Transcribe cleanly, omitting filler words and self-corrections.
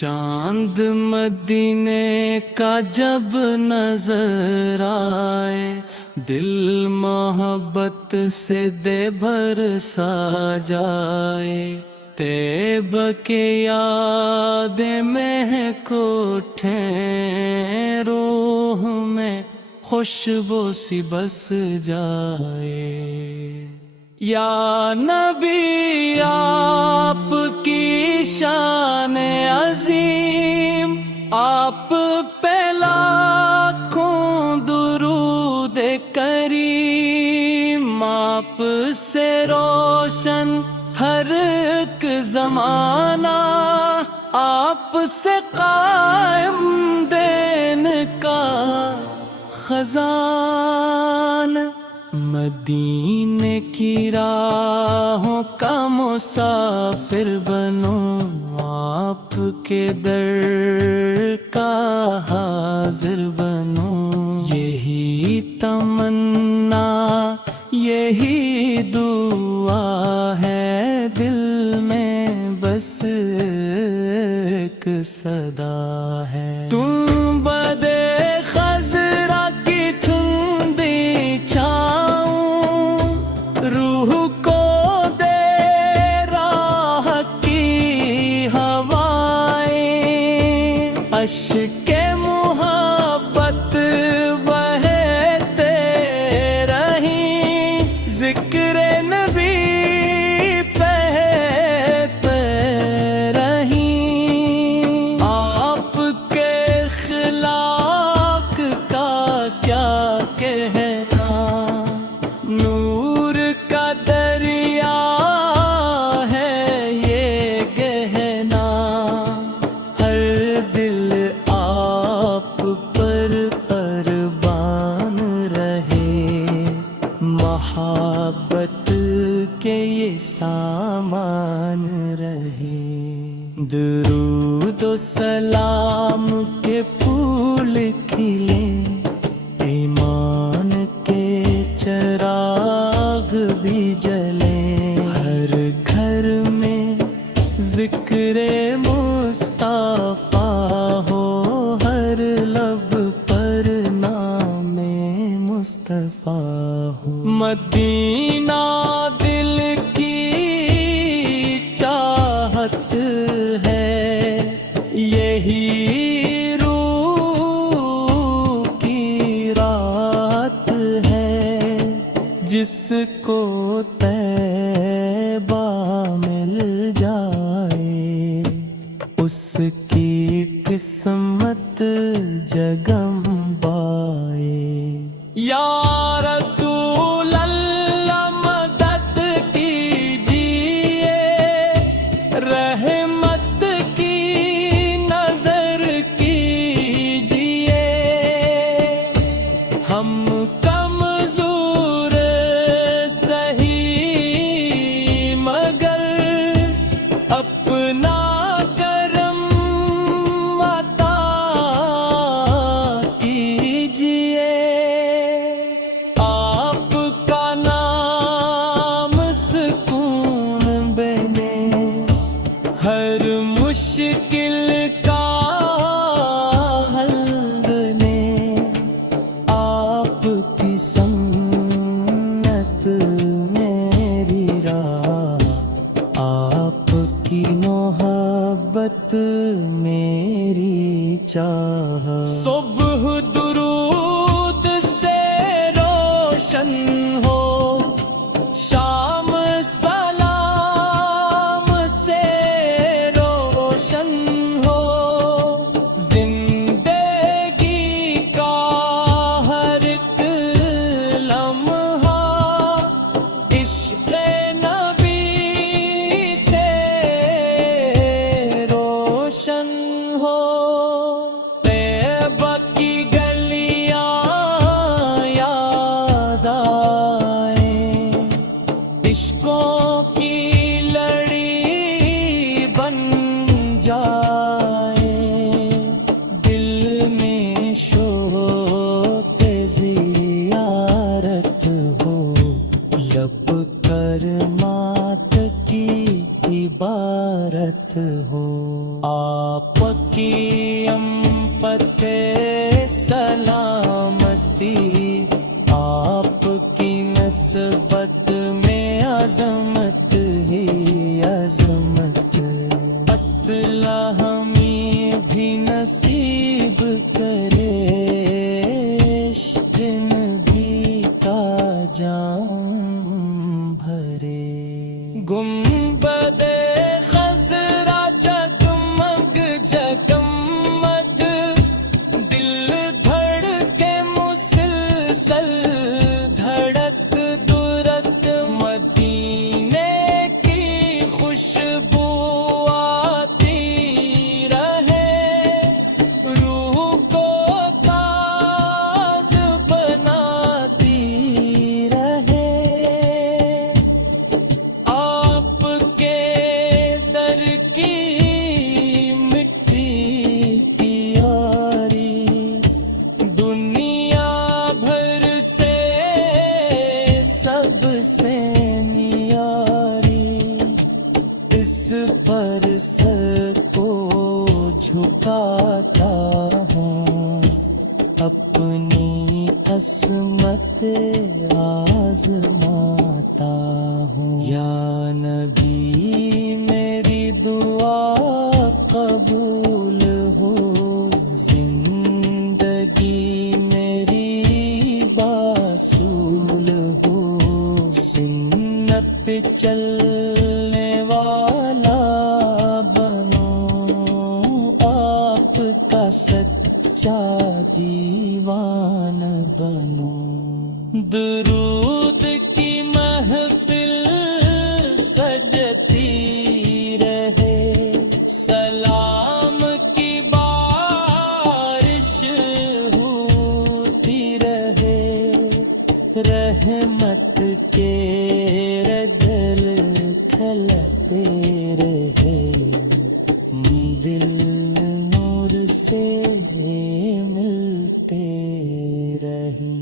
چاند مدینے کا جب نظر آئے، دل محبت سے دے بھر سا جائے۔ طیب کے یادیں مہک اٹھیں، روح میں خوشبو سی بس جائے۔ یا نبی آپ کی شان عظیم، آپ پہ لاکھوں درود کریم، آپ سے روشن ہر ایک زمانہ، آپ سے قائم دین کا خزانہ۔ مدینے کی راہوں کا مسافر بنوں، آپ کے در کا حاضر بنوں۔ یہی تمنا یہی دعا ہے، دل میں بس ایک صدا ہے۔ تم بدے خضرا کی ٹھنڈی چھاؤں، روح کو دے راہ کی ہوائیں، اشک محبت بہتے رہیں، ذکر نبی پہ رہیں۔ آپ کے اخلاق کا کیا کہنا، نور کا دریا ہے یہ گہنا، ہر دل آپ پر قربان رہے، محبت کے یہ سامان رہے۔ درود و سلام کے پھول کھلے، ایمان کے چراغ بھی جلے، ہر گھر میں ذکر مصطفیٰ ہو، ہر لب پر نام مصطفیٰ ہو۔ مدینہ دل کی چاہت ہے، یہی روح کی رات ہے، جس کو طیبہ مل جائے، اس کی قسمت جگمگائے۔ یا رسول اللہ مدد کیجیے، رحمت کی نظر کیجیے، ہم کمزور سہی مگر اپنا کرم عطا کیجیے۔ اپنی عصمت آزماتا ہوں، یا نبی میری دعا قبول ہو، زندگی میری باصول ہو، سنت پہ چلنے والا بنوں، آپ کا سچا دیوان بنوں، درود کی محفل سجتی رہے، سلام کی بارش ہوتی رہے، رحمت کے ردل کھلتے رہے، دل نور سے ملتے رہے۔